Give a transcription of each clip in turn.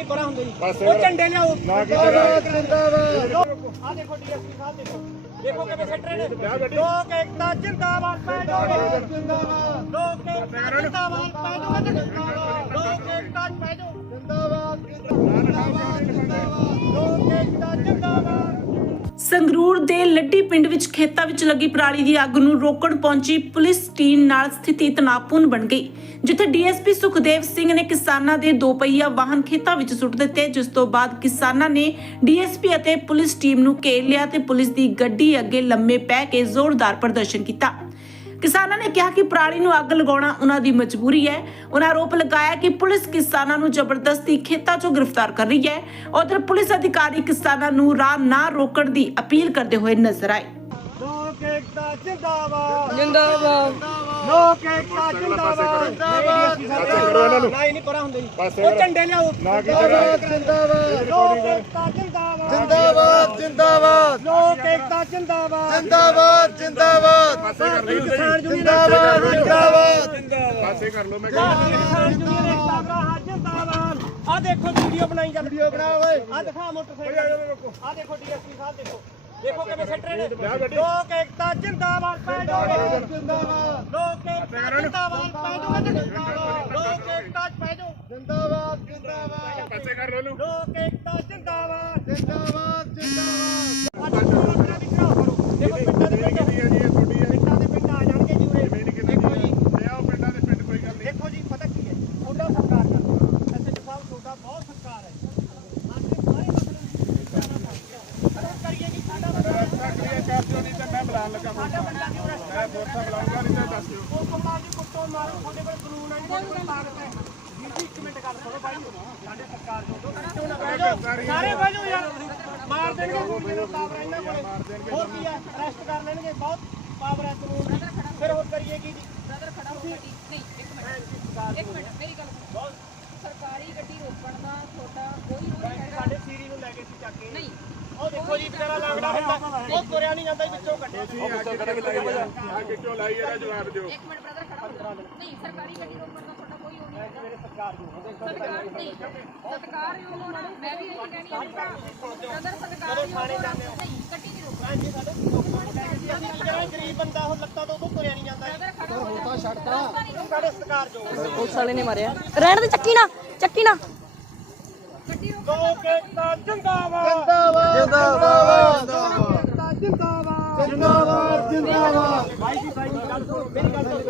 ਨਹੀਂ ਪਰਾਂ ਹੁੰਦੇ ਜੀ। ਉਹ ਝੰਡੇ ਲਿਆਓ ਕੀ ਆ ਦੇਖੋ ਡੀਐਸਪੀ ਸਾਹਿਬ ਦੇਖੋ। ਦੇਖੋ ਕਿਵੇਂ ਸੱਟ ਰਹੇ ਨੇ। ਲੋਕ ਏਕਤਾ ਜਿੰਦਾਬਾਦ ਪੈ ਜਾਓਗੇ ਜਿੰਦਾਬਾਦ ਲੋਕ ਏਕਤਾ ਜਿੰਦਾਬਾਦ ਪੈ ਜਾਓਗੇ ਜਿੰਦਾਬਾਦ ਲੋਕ ਏਕਤਾ ਪੈ ਜਾਓ ਜਿੰਦਾਬਾਦ। ਲੋਕ ਏਕਤਾ ਜਿੰਦਾਬਾਦ। ਸੰਗਰੂਰ ਦੇ ਲੱਡੀ ਪਿੰਡ ਵਿੱਚ ਖੇਤਾਂ ਵਿੱਚ ਲੱਗੀ ਪਰਾਲੀ ਦੀ ਅੱਗ ਨੂੰ ਰੋਕਣ ਪਹੁੰਚੀ ਪੁਲਿਸ ਟੀਮ ਨਾਲ ਸਥਿਤੀ ਤਣਾਅਪੂਰਨ ਬਣ ਗਈ, ਜਿੱਥੇ ਡੀਐਸਪੀ ਸੁਖਦੇਵ ਸਿੰਘ ਨੇ ਕਿਸਾਨਾਂ ਦੇ ਦੋ ਪਹੀਆ ਵਾਹਨ ਖੇਤਾਂ ਵਿੱਚ ਸੁੱਟ ਦਿੱਤੇ, ਜਿਸ ਤੋਂ ਬਾਅਦ ਕਿਸਾਨਾਂ ਨੇ ਡੀਐਸਪੀ ਅਤੇ ਪੁਲਿਸ ਟੀਮ ਨੂੰ ਘੇਰ ਲਿਆ ਤੇ ਪੁਲਿਸ ਦੀ ਗੱਡੀ ਅੱਗੇ ਲੰਮੇ ਪੈ ਕੇ ਜ਼ੋਰਦਾਰ ਪ੍ਰਦਰਸ਼ਨ ਕੀਤਾ। ਕਿਸਾਨਾਂ ਨੇ ਕਿਹਾ ਕਿ ਪਰਾਲੀ ਨੂੰ ਅੱਗ ਲਗਾਉਣਾ ਉਹਨਾਂ ਦੀ ਮਜਬੂਰੀ ਹੈ। ਉਹਨਾਂ ਆਰੋਪ ਲਗਾਇਆ ਕਿ ਪੁਲਿਸ ਕਿਸਾਨਾਂ ਨੂੰ ਜ਼ਬਰਦਸਤੀ ਖੇਤਾਂ 'ਚੋਂ ਗ੍ਰਿਫਤਾਰ ਕਰ ਰਹੀ ਹੈ। ਉਧਰ ਪੁਲਿਸ ਅਧਿਕਾਰੀ ਕਿਸਾਨਾਂ ਨੂੰ ਰਾਹ ਨਾ ਰੋਕਣ ਦੀ ਅਪੀਲ ਕਰਦੇ ਹੋਏ ਨਜ਼ਰ ਆਏ। ਲੋਕ ਏਕਤਾ ਜਿੰਦਾਬਾਦ। ਜਿੰਦਾਬਾਦ। ਲੋਕ ਏਕਤਾ ਜਿੰਦਾਬਾਦ। ਜਿੰਦਾਬਾਦ। ਕਰੋ ਇਹਨਾਂ ਨੂੰ। ਨਹੀਂ ਨਹੀਂ ਪਰਾਂ ਹੁੰਦੇ ਜੀ। ਬਸ ਉਹ ਝੰਡੇ ਲਿਆਓ। ਨਾ ਕੀ ਜਗ੍ਹਾ ਜਿੰਦਾਬਾਦ। ਲੋਕ ਏਕਤਾ ਜਿੰਦਾਬਾਦ। ਜਿੰਦਾਬਾਦ। ਜਿੰਦਾਬਾਦ ਲੋਕ ਏਕਤਾ ਜਿੰਦਾਬਾਦ। ਜਿੰਦਾਬਾਦ ਜਿੰਦਾਬਾਦ। ਕਿਸਾਨ ਯੂਨੀਅਨ ਜਿੰਦਾਬਾਦ ਜਿੰਦਾਬਾਦ। ਪਾਸੇ ਕਰ ਲਓ ਮੈਂ ਕਿਸਾਨ ਯੂਨੀਅਨ ਏਕਤਾ ਭਰਾ ਜਿੰਦਾਬਾਦ। ਆ ਦੇਖੋ ਵੀਡੀਓ ਬਣਾਈ ਜਾਂਦੀ। ਵੀਡੀਓ ਬਣਾ ਓਏ। ਆ ਦਿਖਾ ਮੋਟਰਸਾਈਕਲ। ਆ ਦੇਖੋ ਡੀਐਸਪੀ ਸਾਹਿਬ ਦੇਖੋ। ਦੇਖੋ ਕਿਵੇਂ ਸੱਟ ਰਹੇ ਨੇ। ਲੋਕ ਏਕਤਾ ਜਿੰਦਾਬਾਦ ਪੈ ਜਾਓਗੇ ਜਿੰਦਾਬਾਦ ਲੋਕ ਏਕਤਾ ਜਿੰਦਾਬਾਦ ਪੈ ਜਾਓਗੇ ਜਿੰਦਾਬਾਦ। ਲੋਕ ਏਕਤਾ ਪੈ ਜਾਓ ਜਿੰਦਾਬਾਦ ਜਿੰਦਾਬਾਦ। ਪਾਸੇ ਕਰ ਇਹਨੂੰ। ਲੋਕ ਏਕਤਾ ਜਿੰਦਾਬਾਦ ਜਿੰਦਾਬਾਦ। ਜਿੰਦਾਬਾਦ ਅੱਜ ਆਪਣਾ ਵੀ ਘਰਾਓ ਕਰੋ ਦੇਖੋ ਪਿੰਡਾਂ ਦੇ ਪਿੰਡ ਕਿਹਦੀ ਹੈ ਜੀ ਇਹ ਤੁਹਾਡੀ ਹੈ ਪਿੰਡਾਂ ਦੇ ਪਿੰਡ ਆ ਜਾਣਗੇ ਜੀ ਉਰੇ ਜ਼ਮੀਨ ਕਿਹਦੀ ਦੇਖੋ ਜੀ ਲਿਆਓ ਪਿੰਡਾਂ ਦੇ ਪਿੰਡ ਕੋਈ ਗੱਲ ਨਹੀਂ ਦੇਖੋ ਜੀ ਪਤਾ ਕੀ ਹੈ ਤੁਹਾਡਾ ਸਰਕਾਰ ਕਰਦਾ ਐਸਐਚ ਸਾਹਿਬ ਤੁਹਾਡਾ ਬਹੁਤ ਸਰਕਾਰ ਹੈ ਆਖਿਰ ਸਾਰੇ ਮਸਲੇ ਅਰੇ ਕਰੀਏ ਜੀ ਸਾਡਾ ਬੰਦਾ ਸਾਡੀਆਂ ਕਾਪੀਆਂ ਨਹੀਂ ਤੇ ਮੈਂ ਬੁਲਾਉਣ ਲੱਗਾ ਸਾਡਾ ਬੰਦਾ ਕਿਉਂ ਰਸਤਾ ਮੈਂ ਫੋਰਸਾ ਬੁਲਾਉਂਗਾ ਨਹੀਂ ਤੇ ਦੱਸ ਦਿਓ ਉਹ ਕਮਲਾ ਜੀ ਕੁੱਟੋ ਮਾਰੋ ਤੁਹਾਡੇ ਕੋਲ ਕਾਨੂੰਨ ਹੈ ਤੁਹਾਡੇ ਕੋਲ ਤਾਕਤ ਹੈ ਵੀਰ ਜੀ ਇੱਕ ਮਿੰਟ ਗੱਲ ਸੁਣੋ ਬਾਈ ਸਾਡੇ ਸਰਕਾਰ ਜੋ ਕਿਉਂ ਨਾ ਜਾਓ ਸਾਰੇ ਜਾਓ ਯਾਰ ਮਾਰ ਦੇਣਗੇ। ਗੋਲੀ ਨੂੰ ਪਾਵਰ ਇਹਨਾਂ ਕੋਲੇ ਹੋਰ ਕੀ ਹੈ ਅਰੈਸਟ ਕਰ ਲੈਣਗੇ ਬਹੁਤ ਪਾਵਰ ਹੈ ਕਾਨੂੰਨ ਦੀ ਫਿਰ ਹੋਰ ਕਰੀਏ ਕੀ? ਜੀ ਬ੍ਰਦਰ ਖੜਾ ਹੋ ਨਹੀਂ ਇੱਕ ਮਿੰਟ। ਇੱਕ ਮਿੰਟ ਮੇਰੀ ਗੱਲ ਸੁਣੋ ਸਰਕਾਰੀ ਗੱਡੀ ਰੋਕਣ ਦਾ ਤੁਹਾਡਾ ਕੋਈ ਰੂਲ ਹੈਗਾ ਸਾਡੇ ਸੀਰੀ ਨੂੰ ਲੈ ਕੇ ਸੀ ਚੱਕ ਕੇ ਨਹੀਂ ਉਹ ਦੇਖੋ ਜੀ ਵਿਚਾਰਾ ਲੱਗਦਾ ਹੁੰਦਾ ਉਹ ਤੁਰਿਆ ਨਹੀਂ ਜਾਂਦਾ ਵਿੱਚੋਂ ਕੱਢਿਆ ਅੱਗੇ ਕਿਉਂ ਲਾਈ ਇਹਦਾ ਜਵਾਬ ਦਿਓ। ਇੱਕ ਮਿੰਟ ਬ੍ਰਦਰ ਖੜਾ ਹੋ ਨਹੀਂ ਸਰਕਾਰੀ ਗੱਡੀ ਰੋਕਣ ਦਾ ਤੁਹਾਡਾ ਕੋਈ ਰੂਲ ਨਹੀਂ ਮੇਰੇ ਸਰਕਾਰ ਨੂੰ ਸਰਕਾਰ ਨਹੀਂ ਯੋਗ ਹੋਣਾ ਮੈਂ ਵੀ ਇਹੀ ਕਹਿਣੀ ਆ ਬ੍ਰਦਰ ਸਤਕਾਰ ਯੋਗ ਹੋਣਾ ਨਹੀਂ। ਗੱਡੀ ਨਹੀਂ ਰੋਕਣੀ ਜਿਹੜਾ ਗਰੀਬ ਬੰਦਾ ਉਹ ਲੱਤਾਂ ਤੋਂ ਉਹ ਤੁਰਿਆ ਨਹੀਂ ਜਾਂਦਾ ਬ੍ਰਦਰ ਖੜਾ ਹੋ ਤਾਂ ਛੱਡਤਾ ਸਾਡੇ ਸਰਕਾਰ ਜੋ ਪੁਲਿਸ ਵਾਲੇ ਨੇ ਮਾਰਿਆ। ਰਹਿਣ ਦੇ ਚੱਕੀ ਨਾ ਚੱਕੀ ਨਾ। ਗੱਡੀ ਰੋਕ। ਲੋਕ ਏਕਤਾ ਜਿੰਦਾਬਾਦ ਜਿੰਦਾਬਾਦ ਜਿੰਦਾਬਾਦ। ਜਿੰਦਾਬਾਦ ਜਿੰਦਾਬਾਦ ਭਾਈ ਜੀ ਭਾਈ ਜੀ ਗੱਲ ਸੁਣੋ ਮੇਰੀ ਗੱਲ ਸੁਣੋ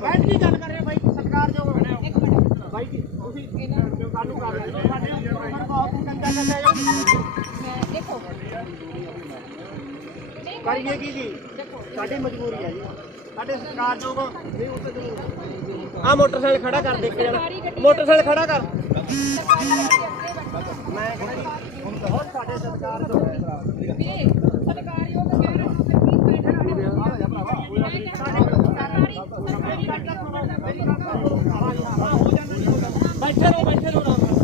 ਬੈਠ ਕੇ ਗੱਲ ਕਰ ਰਹੇ ਭਾਈ ਸਰਕਾਰ ਜੋ ਇੱਕ ਮਿੰਟ ਭਾਈ ਜੀ ਤੁਸੀਂ ਜੋ ਕਾਨੂੰ ਕਰ ਰਹੇ ਹੋ ਸਾਡੇ ਉੱਪਰ ਬਹੁਤ ਗੰਦਾ ਕੱਢਿਆ ਜਾਂਦਾ ਮੈਂ ਦੇਖੋ ਕਰੀਏ ਕੀ ਜੀ ਸਾਡੀ ਮਜਬੂਰੀ ਹੈ ਜੀ ਸਾਡੇ ਸਰਕਾਰ ਜੋ ਨਹੀਂ ਉੱਤੇ ਆ ਮੋਟਰਸਾਈਕਲ ਖੜਾ ਕਰ ਦੇ ਕੇ ਜਾਣਾ ਮੋਟਰਸਾਈਕਲ ਖੜਾ ਕਰ ਮੈਂ ਕਹਿੰਦਾ ਜੀ ਹੁਣ ਬਹੁਤ ਸਾਡੇ ਸਰਕਾਰ ਜੋ ਵੀਰੇ ਸਰਕਾਰੀ ਯੋਗ ਕਹਿ ਰਹੇ ਹੋ ਤੇ ਪਲੀਜ਼ ਬੈਠ ਸਰਕਾਰੀ ਬੈਠੇ ਰਹੋ ਬੈਠੇ ਰਹੋ ਆਰਾਮ ਨਾਲ।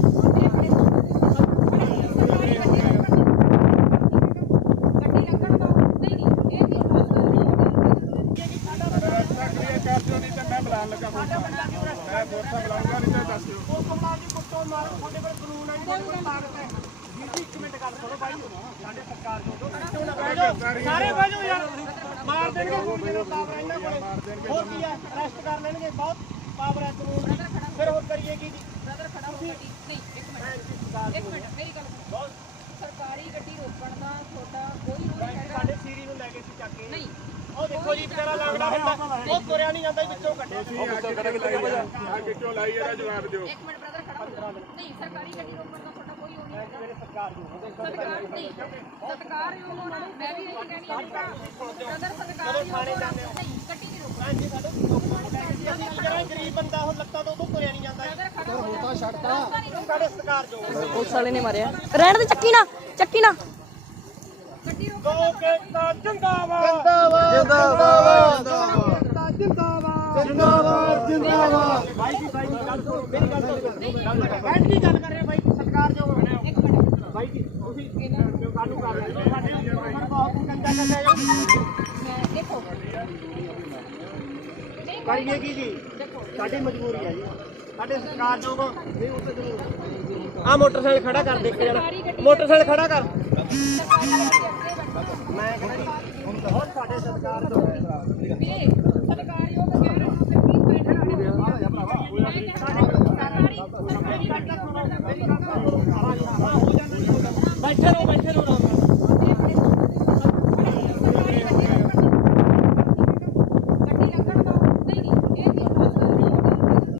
ਗੱਡੀ ਲੱਗਣ ਦਾ ਨਹੀਂ ਨਹੀਂ ਇਹ ਕੀ ਬਾਤ ਕਰ ਰਹੇ ਹੋ ਸਾਡੀਆਂ ਕਾਪੀਆਂ ਨਹੀਂ ਤੇ ਮੈਂ ਬੁਲਾਉਣ ਲੱਗਾ ਮੈਂ ਫੋਰਸਾ ਬੁਲਾਉਂਗਾ ਨਹੀਂ ਤੇ ਦੱਸ ਦਿਓ ਉਹ ਕਮਲਾ ਜੀ ਕੁੱਟੋ ਮਾਰੋ ਤੁਹਾਡੇ ਕੋਲ ਕਾਨੂੰਨ ਹੈ ਨਹੀਂ ਤੁਹਾਡੇ ਕੋਲ ਤਾਕਤ ਹੈ ਸਾਰੇ ਬਹਿ ਜਾਓ ਯਾਰ। ਮਾਰ ਦੇਣਗੇ ਗੋਲੀ ਨੂੰ ਪਾਵਰ ਇਹਨਾਂ ਕੋਲੇ। ਹੋਰ ਕੀ ਹੈ ਅਰੈਸਟ ਕਰ ਲੈਣਗੇ ਬਹੁਤ। ਪਾਵਰ ਹੈ ਕਾਨੂੰਨ ਦੀ ਫਿਰ ਹੋਰ ਕਰੀਏ ਕੀ? ਜੀ ਬ੍ਰਦਰ ਖੜਾ ਹੋ ਗੱਡੀ ਨਹੀਂ ਇੱਕ ਮਿੰਟ। ਇੱਕ ਮਿੰਟ ਮੇਰੀ ਗੱਲ ਸੁਣੋ। ਸਰਕਾਰੀ ਗੱਡੀ ਰੋਕਣ ਦਾ ਤੁਹਾਡਾ ਕੋਈ ਰੂਲ ਹੈਗਾ? ਸਾਡੇ ਸੀਰੀ ਨੂੰ ਲੈ ਕੇ ਸੀ ਚੱਕ ਕੇ ਨਹੀਂ। ਉਹ ਦੇਖੋ ਜੀ ਵਿਚਾਰਾ ਲੱਗਦਾ ਹੁੰਦਾ। ਉਹ ਤੁਰਿਆ ਨਹੀਂ ਜਾਂਦਾ ਵਿੱਚੋਂ ਕੱਢਿਆ। ਅੱਗੇ ਕਿਉਂ ਲਾਈ ਇਹਦਾ ਜਵਾਬ ਦਿਓ? ਇੱਕ ਮਿੰਟ ਨਹੀਂ ਸਰਕਾਰੀ ਗੱਡੀ ਰੋਕਣ ਦਾ ਤੁਹਾਡਾ ਕੋਈ ਰੂਲ ਨਹੀਂ ਹੈਗਾ। ਮੇਰੇ ਸਰਕਾਰ ਜੋ ਸਰਕਾਰ ਨਹੀਂ ਸਤਕਾਰ ਯੋਗ ਹੋਣਾ। ਮੈਂ ਵੀ ਇਹੀ ਕਹਿਣੀ ਆ ਬ੍ਰਦਰ ਸਤਕਾਰ ਯੋਗ ਹੋਣਾ ਨਹੀਂ ਗੱਡੀ ਨਹੀਂ ਰੋਕਣੀ ਜਿਹੜਾ ਗਰੀਬ ਬੰਦਾ ਉਹ ਲੱਤਾਂ ਤੋਂ ਉਹ ਤੁਰਿਆ ਨਹੀਂ ਜਾਂਦਾ। ਬ੍ਰਦਰ ਖੜਾ ਹੋ ਤਾਂ ਛੱਡਦਾ ਸਾਡੇ ਸਰਕਾਰ ਜੋ ਪੁਲਿਸ ਵਾਲੇ ਨੇ ਮਾਰਿਆ। ਰਹਿਣ ਦੇ ਚੱਕੀ ਨਾ ਚੱਕੀ ਨਾ। ਗੱਡੀ ਰੋਕ ਏਕਤਾ ਜਿੰਦਾਬਾਦ ਜਿੰਦਾਬਾਦ ਏਕਤਾ ਜਿੰਦਾਬਾਦ ਜਿੰਦਾਬਾਦ ਜਿੰਦਾਬਾਦ ਭਾਈ ਜੀ ਭਾਈ ਜੀ ਗੱਲ ਸੁਣੋ ਮੇਰੀ ਗੱਲ ਸੁਣੋ ਬੈਠ ਕੇ ਗੱਲ ਕਰ ਰਹੇ ਹੋ ਭਾਈ ਸਰਕਾਰ ਜੋ ਇੱਕ ਮਿੰਟ। ਭਾਈ ਜੀ ਤੁਸੀਂ ਜੋ ਕਾਨੂੰ ਕਰ ਰਹੇ ਹੋ? ਸਾਡੇ ਉੱਪਰ ਬਹੁਤ ਗੰਦਾ ਕੱਢਿਆ ਜਾਂਦਾ ਮੈਂ ਦੇਖੋ। ਕਰੀਏ ਕੀ ਜੀ? ਸਾਡੀ ਮਜਬੂਰੀ ਹੈ ਜੀ। ਸਾਡੇ ਸਰਕਾਰ ਜੋ ਨਹੀਂ ਉੱਤੇ ਆ ਮੋਟਰਸਾਈਕਲ ਖੜਾ ਕਰ ਦੇਖ ਜਣਾ ਮੋਟਰਸਾਈਕਲ ਖੜਾ ਕਰ। ਸਰਕਾਰੀ ਗੱਡੀ ਅੱਗੇ ਬੈਠਾ। ਮੈਂ ਕਹਿੰਦਾ ਜੀ ਬਹੁਤ ਸਾਡੇ ਸਰਕਾਰ ਤੋਂ ਵੀਰੇ बैठे रहो